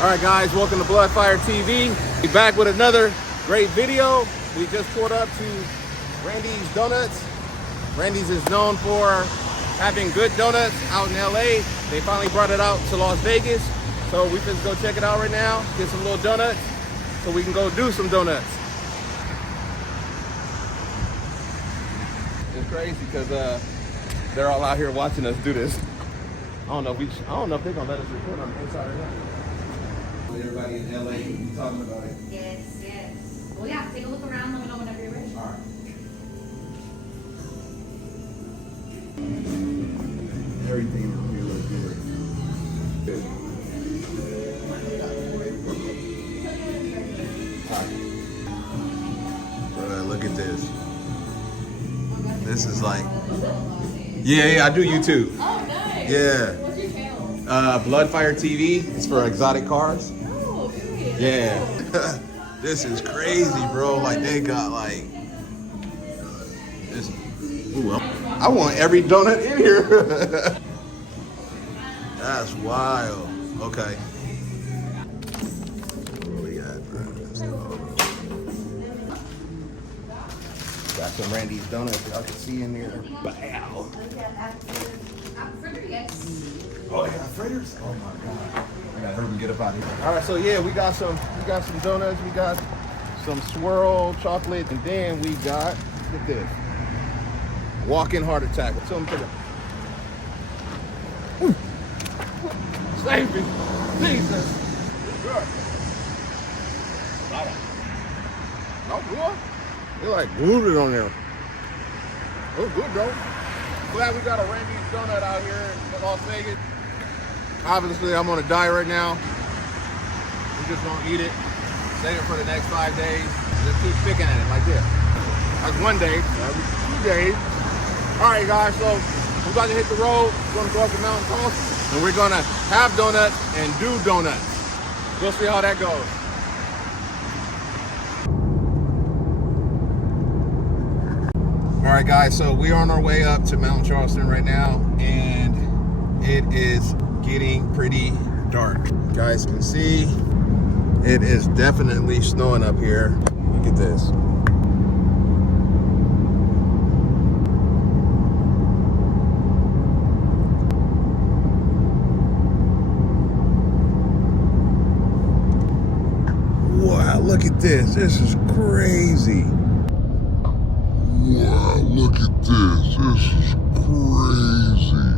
All right, guys, welcome to Bloodfire TV. We're back with another great video. We just pulled up to Randy's Donuts. Randy's is known for having good donuts out in LA. They finally brought it out to Las Vegas. So we just go check it out right now, get some little donuts so we can go do some donuts. It's crazy because they're all out here watching us do this. I don't know if they're gonna let us record on the inside or not. Everybody in LA can be talking about it. Yes, yes. Well, yeah, take a look around. Let me know whenever you're ready. All right. Everything up here looks good. Bro, look at this. This is like, yeah, I do YouTube. Oh, nice. Yeah. What's your channel? Bloodfire TV. It's for exotic cars. Oh, very Yeah. This is crazy, bro. Like they got like this. Ooh, I want every donut in here. That's wild. Okay. What we got? Got some Randy's donuts. Y'all can see in there. Wow. Oh, they got fritters? Oh my god. I gotta hurry and get up out of here. All right, so yeah, we got some donuts, we got some swirl chocolate, and then we got, look at this, walk-in heart attack. So I'm taking. Save me, Jesus. Good. Oh, good. They're like glued on there. Oh, good though. Glad we got a Randy's donut out here in Las Vegas. Obviously, I'm on a diet right now. We're just gonna eat it, save it for the next 5 days. Just keep picking at it like this. Like one day, every 2 days. All right, guys, so we're about to hit the road. We're gonna go up the mountain coast, and we're gonna have donuts and do donuts. We'll see how that goes. All right, guys, so we're on our way up to Mount Charleston right now, and it is getting pretty dark. You guys can see it is definitely snowing up here. Look at this. Wow, look at this. This is crazy. Wow, look at this. This is crazy.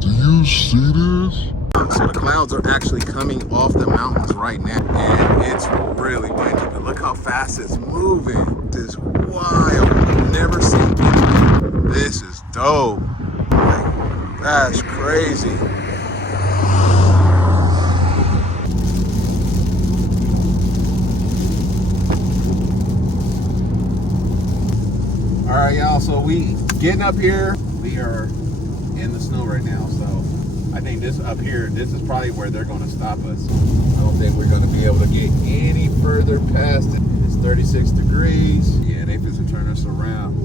Do you see this? So the clouds are actually coming off the mountains right now, and it's really windy. But look how fast it's moving. This is wild. I've never seen anything. This is dope. Like, that's crazy. All right, y'all. So we getting up here. We are in the snow right now, so I think this up here, this is probably where they're going to stop us. I don't think we're going to be able to get any further past it. It's 36 degrees. Yeah, they supposed to turn us around.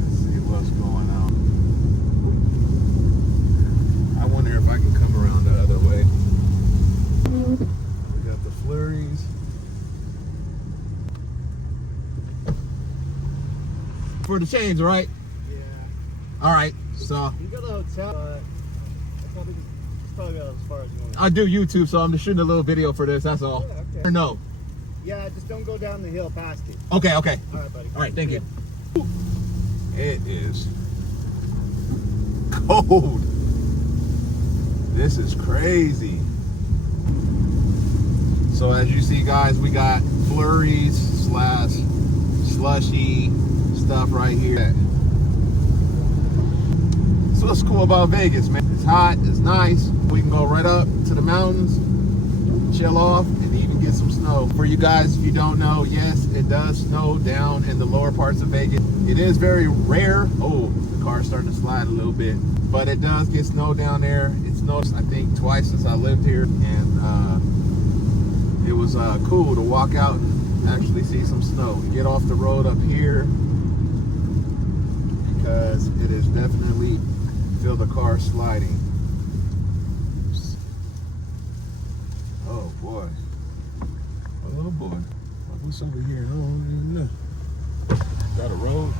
Let's see what's going on. I wonder if I can come around the other way. We got the flurries. For the change, right? All right, so you go to the hotel, but it's probably about as far as you want. I do YouTube, so I'm just shooting a little video for this. That's all. Yeah, okay. Or no? Yeah, just don't go down the hill past it. Okay. All right, buddy. All right, thank you. It is cold. This is crazy. So as you see, guys, we got flurries slash slushy stuff right here. So what's cool about Vegas, man? It's hot, it's nice. We can go right up to the mountains, chill off, and even get some snow. For you guys, if you don't know, yes, it does snow down in the lower parts of Vegas. It is very rare. Oh, the car's starting to slide a little bit. But it does get snow down there. It snows, I think, twice since I lived here. And it was cool to walk out and actually see some snow. Get off the road up here, because it is definitely feel the car sliding. boy. Oh boy. What's over here? I don't even know. Got a road.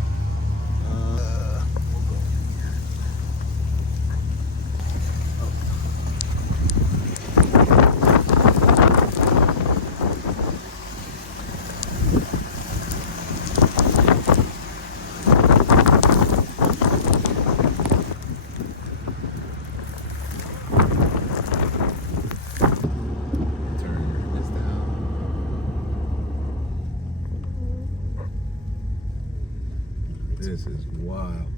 We'll go here. Turn this down. This is wild.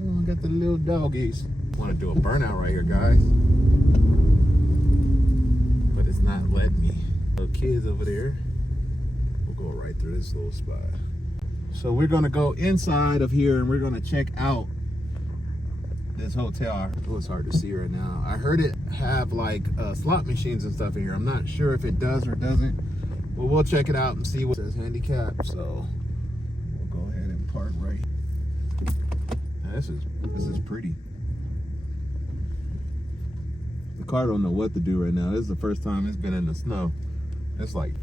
Oh, I got the little doggies. Want to do a burnout right here, guys. But it's not letting me. Little kids over there. We'll go right through this little spot. So we're going to go inside of here and we're going to check out this hotel. Oh, it's hard to see right now. I heard it have like slot machines and stuff in here. I'm not sure if it does or doesn't. Well, we'll check it out and see what says handicap. So we'll go ahead and park right here. Now, this is pretty. The car don't know what to do right now. This is the first time it's been in the snow. It's like,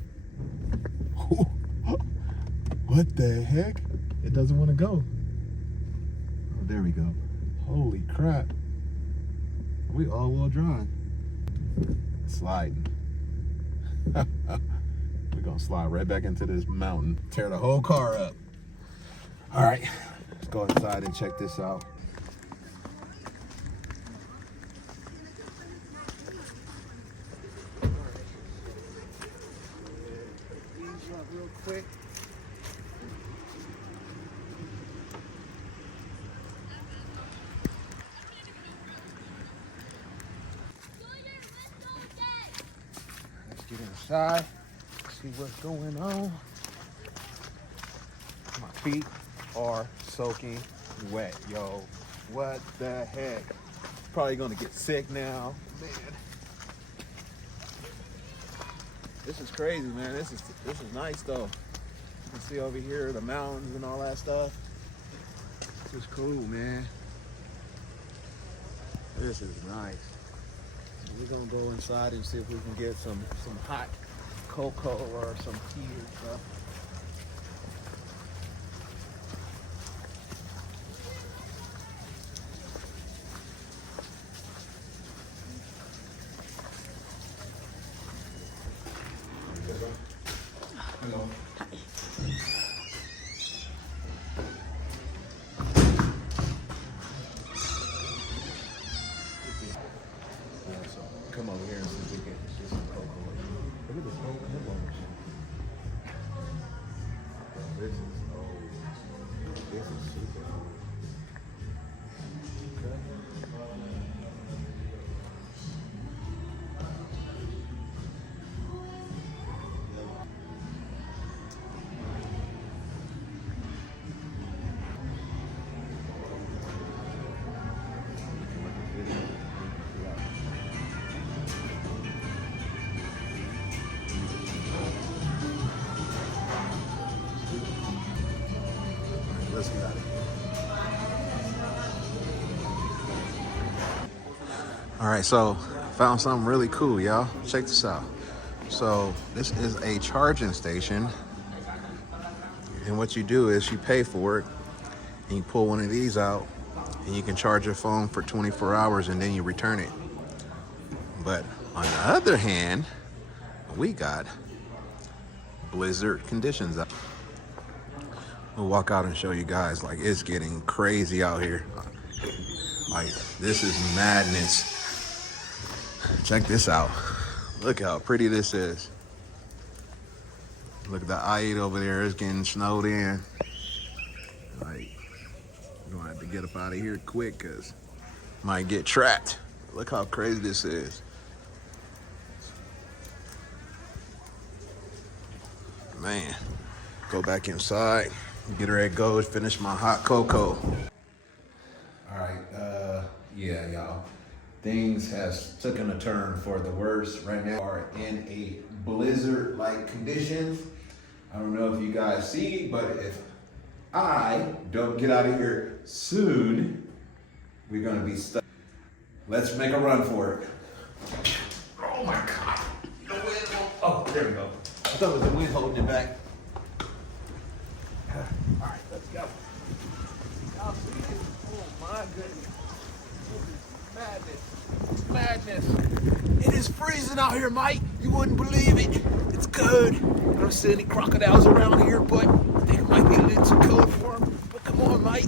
what the heck? It doesn't want to go. Oh, there we go. Holy crap. We all-wheel drive. Sliding. We're gonna slide right back into this mountain, tear the whole car up. All right, let's go inside and check this out. Ease up real quick. Let's get inside. See what's going on. My feet are soaking wet, yo. What the heck? Probably gonna get sick now, man. This is crazy, man. This is nice though. You can see over here the mountains and all that stuff. This is cool, man. This is nice. So we're gonna go inside and see if we can get some hot cocoa or some tea or stuff. Hello. So come over here and see if we can get some cocoa. Look at this whole pinball machine. This is super cool. Okay. Let's get out of here. All right, so found something really cool, y'all. Check this out. So this is a charging station, and what you do is you pay for it, and you pull one of these out, and you can charge your phone for 24 hours, and then you return it. But on the other hand, we got blizzard conditions out. We'll walk out and show you guys. Like, it's getting crazy out here. Like, this is madness. Check this out. Look how pretty this is. Look at the I-8 over there. It's getting snowed in. Like, we're gonna have to get up out of here quick because might get trapped. Look how crazy this is. Man, go back inside, get ready to go, finish my hot cocoa. All right, yeah, y'all. Things has taken a turn for the worse right now. We are in a blizzard-like condition. I don't know if you guys see, but if I don't get out of here soon, we're gonna be stuck. Let's make a run for it. Oh my God. No way to go. Oh, there we go. I thought it was the wind holding it back. All right, let's go. Y'all see this? Oh my goodness. This is madness. Madness. It is freezing out here, Mike. You wouldn't believe it. It's good. I don't see any crocodiles around here, but I think it might be a little too cold for them. But come on, Mike.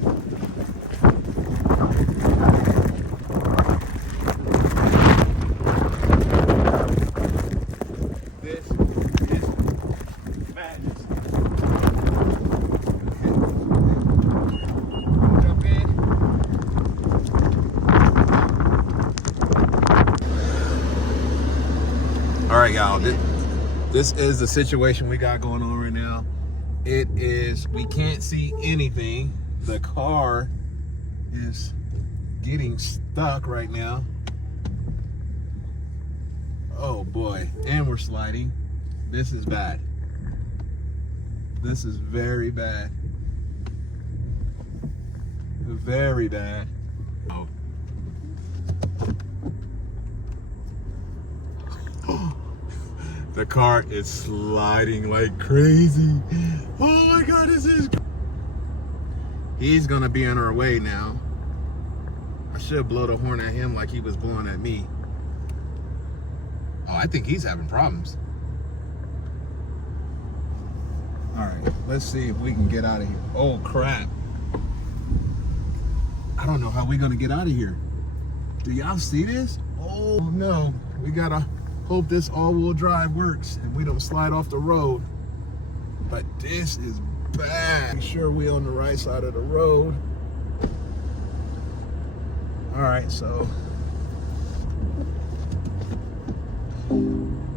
This is madness. Jump in. All right, y'all. This is the situation we got going on right now. It is, we can't see anything. The car is getting stuck right now. Oh boy, and we're sliding. This is bad. This is very bad. Very bad. Oh. The car is sliding like crazy. Oh my God, this is... He's gonna be on our way now. I should blow the horn at him like he was blowing at me. Oh, I think he's having problems. All right, let's see if we can get out of here. Oh crap. I don't know how we're gonna get out of here. Do y'all see this? Oh no, we gotta hope this all-wheel drive works and we don't slide off the road. But this is bad. Make sure we on the right side of the road. All right, so.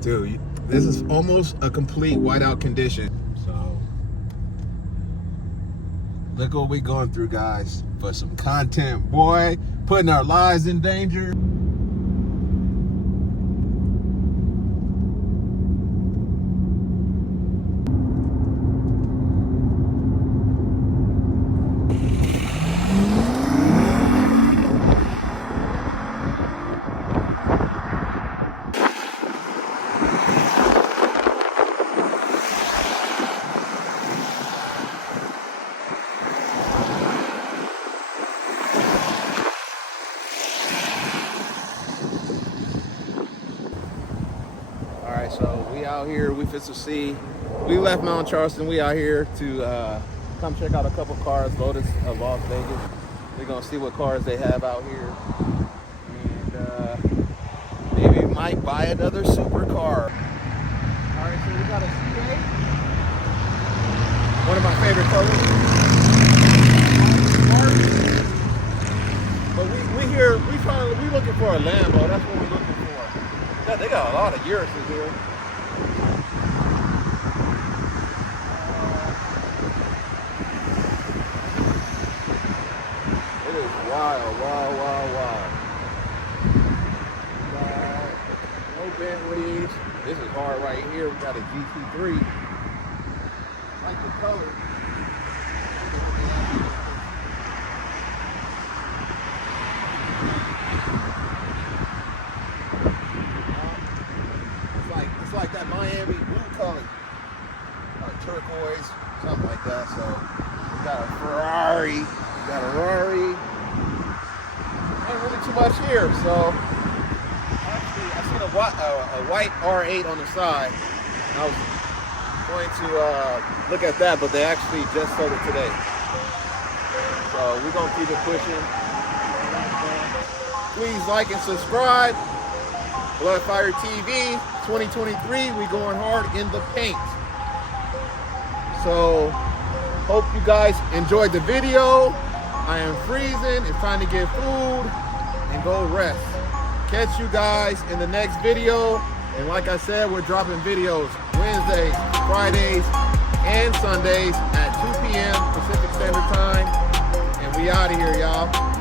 Dude, this is almost a complete whiteout condition. So, look what we going through, guys, for some content, boy. Putting our lives in danger. So we out here, we fit to see. We left Mount Charleston, we out here to come check out a couple cars, Lotus of Las Vegas. We're gonna see what cars they have out here. And maybe we might buy another supercar. All right, so we got a C8. One of my favorite colors. But we looking for a Lambo, that's what we're looking for. Yeah, they got a lot of Urises here. It is wild, wild, wild, wild. No Bentleys. This is hard right here. We got a GT3. I like the color. It's like that Miami blue color, or turquoise, something like that. So we got a Ferrari, we got a Rari. Ain't really too much here. So actually, I seen a white R8 on the side. And I was going to look at that, but they actually just sold it today. So we're gonna keep it pushing. Please like and subscribe. Bloodfire TV 2023, we going hard in the paint. So hope you guys enjoyed the video. I am freezing, it's time to get food and go rest. Catch you guys in the next video. And like I said, we're dropping videos Wednesdays, Fridays, and Sundays at 2 p.m. Pacific Standard Time. And we out of here, y'all.